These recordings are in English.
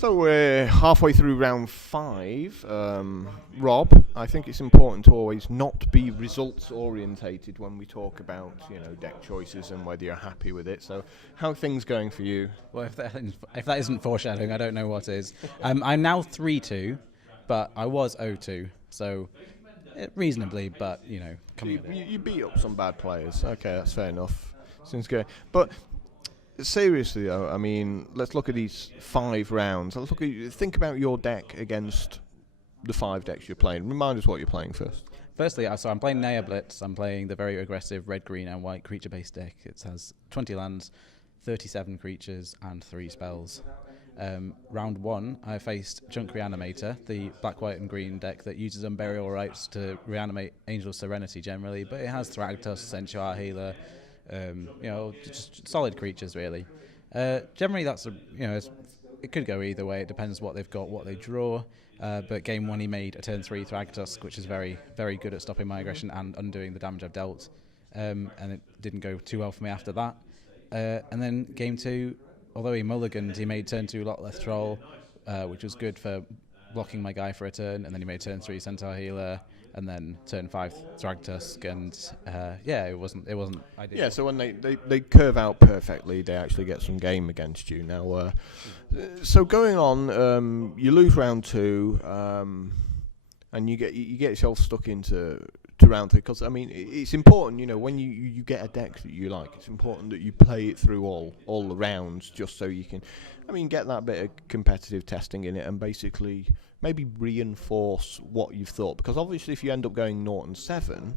So we're halfway through round 5. Rob, I think it's important to always not be results orientated when we talk about, deck choices and whether you're happy with it. So how are things going for you? Well, if that isn't foreshadowing, I don't know what is. I'm now 3-2, but I was 0-2, so reasonably, but come with it. You beat up some bad players. Okay, that's fair enough. Seems good. But seriously though, I mean, let's look at these 5 rounds. Think about your deck against the 5 decks you're playing. Remind us what you're playing first. Firstly, so I'm playing Naya Blitz. I'm playing the very aggressive red, green, and white creature-based deck. It has 20 lands, 37 creatures, and 3 spells. Round 1, I faced Junk Reanimator, the black, white, and green deck that uses Unburial Rites to reanimate Angel Serenity generally, but it has Thragtusk, Sensuar Healer, just solid creatures really. Generally, it could go either way. It depends what they've got, what they draw. But game 1, he made a turn 3 Thragtusk, which is very, very good at stopping my aggression and undoing the damage I've dealt. And it didn't go too well for me after that. And then game 2, although he mulliganed, he made turn 2 Lotleth Troll, which was good for blocking my guy for a turn. And then he made turn 3 Centaur Healer, and then turn 5 Thragtusk, and it wasn't ideal. Yeah, so when they curve out perfectly, they actually get some game against you. Now, so going on, you lose round 2, and you get yourself stuck into round 3, because I mean it's important, when you get a deck that you like, it's important that you play it through all the rounds, just so you can, get that bit of competitive testing in it, and basically maybe reinforce what you've thought, because obviously if you end up going 0-7,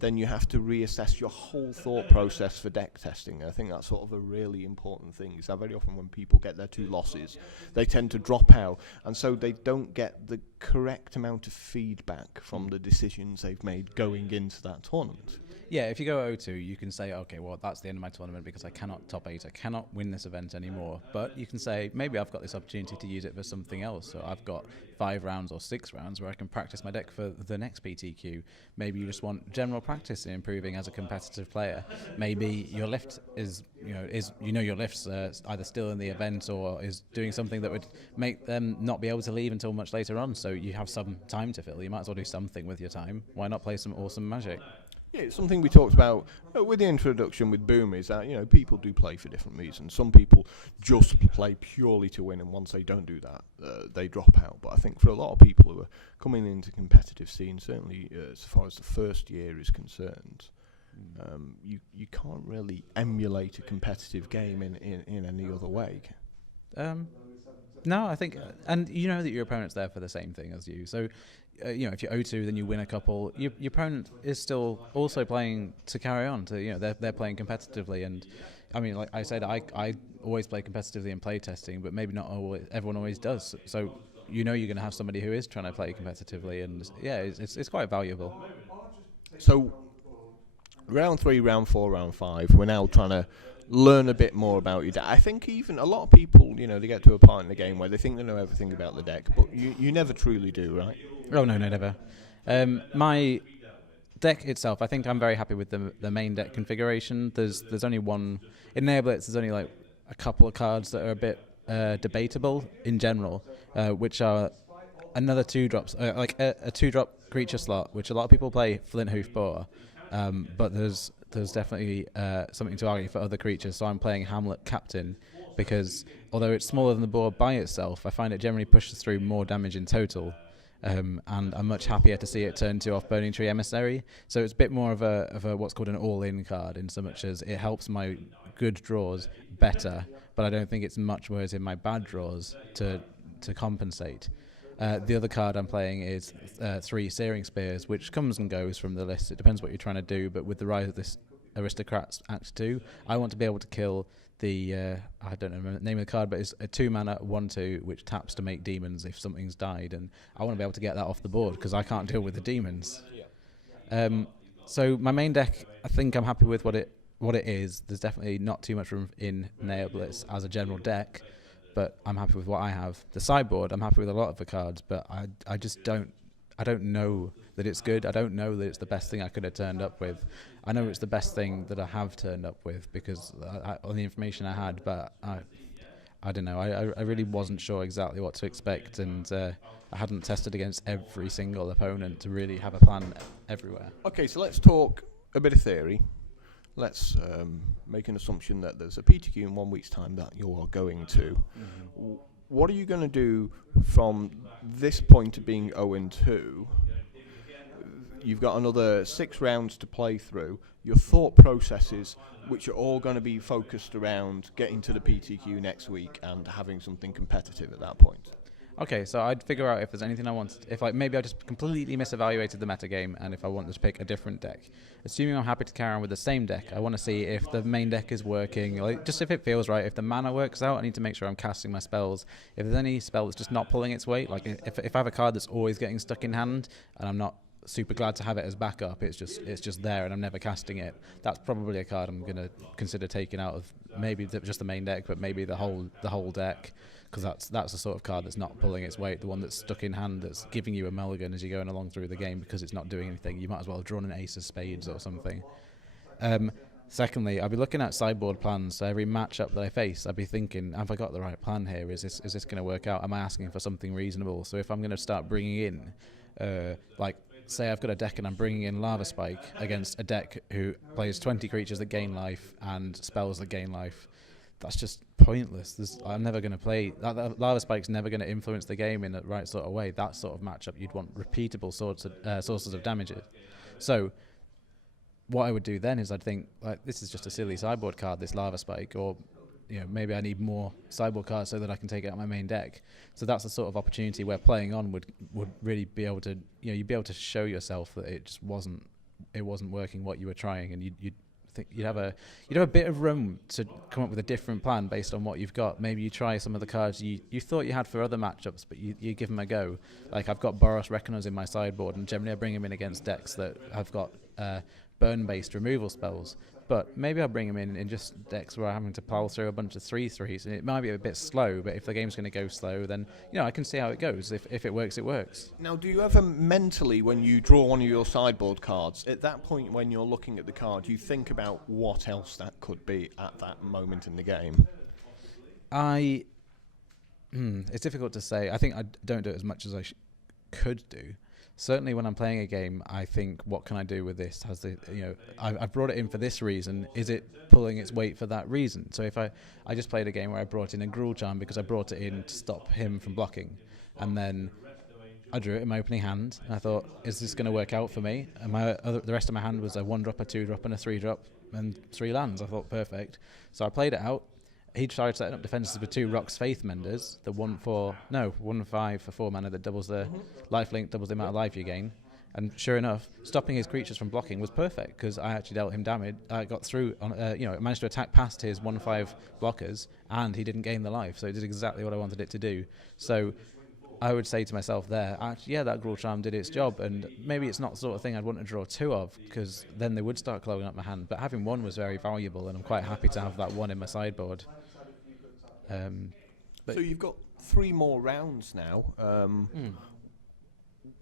then you have to reassess your whole thought process for deck testing. I think that's sort of a really important thing, is that very often when people get their 2 losses, they tend to drop out, and so they don't get the correct amount of feedback from the decisions they've made going into that tournament. Yeah, if you go 0-2, you can say, okay, well, that's the end of my tournament because I cannot top 8, I cannot win this event anymore. But you can say, maybe I've got this opportunity to use it for something else. So I've got 5 rounds or 6 rounds where I can practice my deck for the next PTQ. Maybe you just want general practice in improving as a competitive player. Maybe your lift is your lift's either still in the event or is doing something that would make them not be able to leave until much later on. So you have some time to fill. You might as well do something with your time. Why not play some awesome Magic? Yeah, it's something we talked about with the introduction with Boom, is that people do play for different reasons. Some people just play purely to win, and once they don't do that, they drop out. But I think for a lot of people who are coming into competitive scene, certainly as far as the first year is concerned, you can't really emulate a competitive game in any other way. No, I think, and you know that your opponent's there for the same thing as you. So, if you're 0-2, then you win a couple. Your opponent is still also playing to carry on. They're playing competitively, and I mean, like I said, I always play competitively in play testing, but maybe not always. Everyone always does. So you're going to have somebody who is trying to play competitively, and yeah, it's quite valuable. So round 3, round 4, round 5, we're now trying to learn a bit more about your deck. I think even a lot of people, they get to a part in the game where they think they know everything about the deck, but you never truly do, right? Oh, no, never. My deck itself, I think I'm very happy with the main deck configuration. There's only one. In Naya Blitz, there's only like a couple of cards that are a bit debatable in general, which are another 2-drops, like a 2-drop creature slot, which a lot of people play Flint Hoof Boar, but there's definitely something to argue for other creatures. So I'm playing Hamlet Captain because although it's smaller than the board by itself, I find it generally pushes through more damage in total. And I'm much happier to see it turn 2 off Burning Tree Emissary. So it's a bit more of a what's called an all-in card, in so much as it helps my good draws better, but I don't think it's much worse in my bad draws to compensate. The other card I'm playing is 3 Searing Spears, which comes and goes from the list. It depends what you're trying to do, but with the rise of this Aristocrats Act 2, I want to be able to kill the, I don't know the name of the card, but it's a 2-mana 1/2 which taps to make demons if something's died, and I want to be able to get that off the board because I can't deal with the demons. So my main deck, I think I'm happy with what it is. There's definitely not too much room in Naya Blitz as a general deck, but I'm happy with what I have. The sideboard, I'm happy with a lot of the cards, but I just don't know that it's good. I don't know that it's the best thing I could have turned up with. I know it's the best thing that I have turned up with because on the information I had, but I don't know. I really wasn't sure exactly what to expect, and I hadn't tested against every single opponent to really have a plan everywhere. Okay, so let's talk a bit of theory. Let's make an assumption that there's a PTQ in 1 week's time that you are going to. What are you going to do from this point of being 0-2? You've got another 6 rounds to play through. Your thought processes, which are all going to be focused around getting to the PTQ next week and having something competitive at that point. Okay, so I'd figure out if there's anything I want. If maybe I just completely misevaluated the metagame, and if I wanted to pick a different deck. Assuming I'm happy to carry on with the same deck, I want to see if the main deck is working, like just if it feels right. If the mana works out, I need to make sure I'm casting my spells. If there's any spell that's just not pulling its weight, like if I have a card that's always getting stuck in hand, and I'm not super glad to have it as backup, it's just there and I'm never casting it, that's probably a card I'm going to consider taking out of maybe just the main deck, but maybe the whole deck. Because that's the sort of card that's not pulling its weight, the one that's stuck in hand, that's giving you a mulligan as you're going along through the game because it's not doing anything. You might as well have drawn an ace of spades or something. Secondly, I'll be looking at sideboard plans. So every matchup that I face, I'll be thinking, have I got the right plan here? Is this going to work out? Am I asking for something reasonable? So if I'm going to start bringing in, say I've got a deck and I'm bringing in Lava Spike against a deck who plays 20 creatures that gain life and spells that gain life, that's just pointless. I'm never going to play that. Lava Spike's never going to influence the game in the right sort of way. That sort of matchup, you'd want repeatable sources of damages. So what I would do then is I'd think, like, this is just a silly sideboard card, this Lava Spike, or maybe I need more sideboard cards so that I can take it out my main deck. So that's the sort of opportunity where playing on would really be able to, you'd be able to show yourself that it just wasn't working what you were trying, and you'd have a bit of room to come up with a different plan based on what you've got. Maybe you try some of the cards you thought you had for other matchups, but you give them a go. Like I've got Boros Reckoners in my sideboard, and generally I bring them in against decks that have got burn-based removal spells. But maybe I'll bring them in just decks where I'm having to plow through a bunch of 3/3s, and it might be a bit slow, but if the game's going to go slow, then I can see how it goes. If it works, it works. Now, do you ever mentally, when you draw one of your sideboard cards, at that point when you're looking at the card, you think about what else that could be at that moment in the game? It's difficult to say. I think I don't do it as much as I could do. Certainly when I'm playing a game, I think, what can I do with this? I've brought it in for this reason. Is it pulling its weight for that reason? So if I just played a game where I brought in a Gruul Charm because I brought it in to stop him from blocking, and then I drew it in my opening hand, and I thought, is this going to work out for me? And the rest of my hand was a 1-drop, a 2-drop, and a 3-drop, and 3 lands. I thought, perfect. So I played it out. He started setting up defences with 2 Rock's Faith Menders, the 1/5 for 4 mana that doubles the lifelink, doubles the amount of life you gain. And sure enough, stopping his creatures from blocking was perfect because I actually dealt him damage. I got through, managed to attack past his 1/5 blockers, and he didn't gain the life. So it did exactly what I wanted it to do. So I would say to myself there, actually, yeah, that Gruul Charm did its job, and maybe it's not the sort of thing I'd want to draw 2 of, because then they would start clogging up my hand. But having 1 was very valuable, and I'm quite happy to have that 1 in my sideboard. So you've got 3 more rounds now.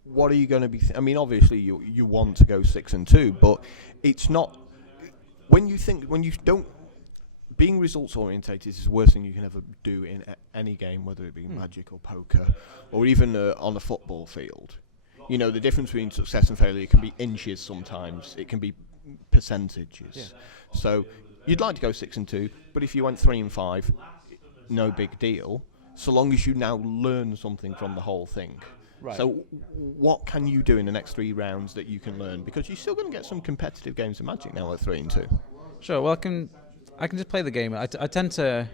What are you going to be? Obviously you want to go 6-2, but it's not. When you don't. Being results orientated is the worst thing you can ever do in any game, whether it be Magic or poker, or even on a football field. The difference between success and failure can be inches sometimes. It can be percentages. Yeah. So you'd like to go 6-2, but if you went 3-5, no big deal, so long as you now learn something from the whole thing. Right. So what can you do in the next 3 rounds that you can learn? Because you're still going to get some competitive games of Magic now at 3-2. Sure. Well, I can just play the game. I tend to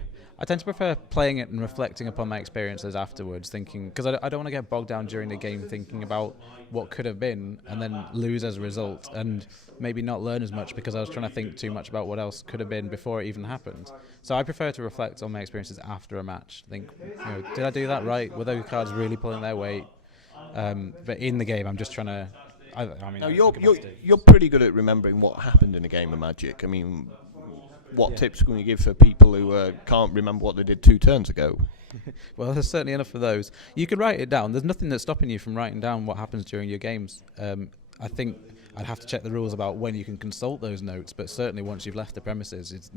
prefer playing it and reflecting upon my experiences afterwards, thinking, because I don't want to get bogged down during the game thinking about what could have been and then lose as a result, and maybe not learn as much because I was trying to think too much about what else could have been before it even happened. So I prefer to reflect on my experiences after a match. Think, did I do that right? Were those cards really pulling their weight? But in the game, I'm just trying to. Now you're pretty good at remembering what happened in a game of Magic. What tips can you give for people who can't remember what they did 2 turns ago? Well, there's certainly enough for those. You could write it down. There's nothing that's stopping you from writing down what happens during your games. I think I'd have to check the rules about when you can consult those notes, but certainly once you've left the premises,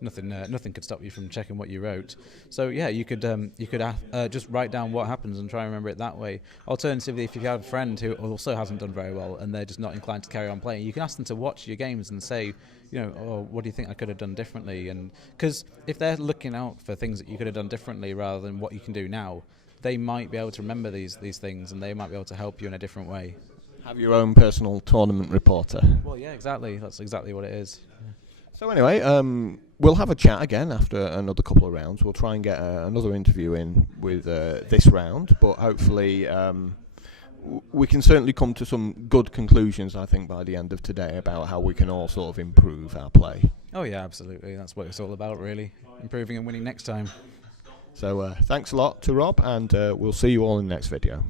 nothing could stop you from checking what you wrote. So yeah, you could just write down what happens and try and remember it that way. Alternatively, if you have a friend who also hasn't done very well and they're just not inclined to carry on playing, you can ask them to watch your games and say, oh, what do you think I could have done differently? And because if they're looking out for things that you could have done differently rather than what you can do now, they might be able to remember these things, and they might be able to help you in a different way. Have your own personal tournament reporter. Well, yeah, exactly. That's exactly what it is. Yeah. So anyway, we'll have a chat again after another couple of rounds. We'll try and get another interview in with this round, but hopefully we can certainly come to some good conclusions, I think, by the end of today about how we can all sort of improve our play. Oh yeah, absolutely. That's what it's all about, really. Improving and winning next time. So thanks a lot to Rob, and we'll see you all in the next video.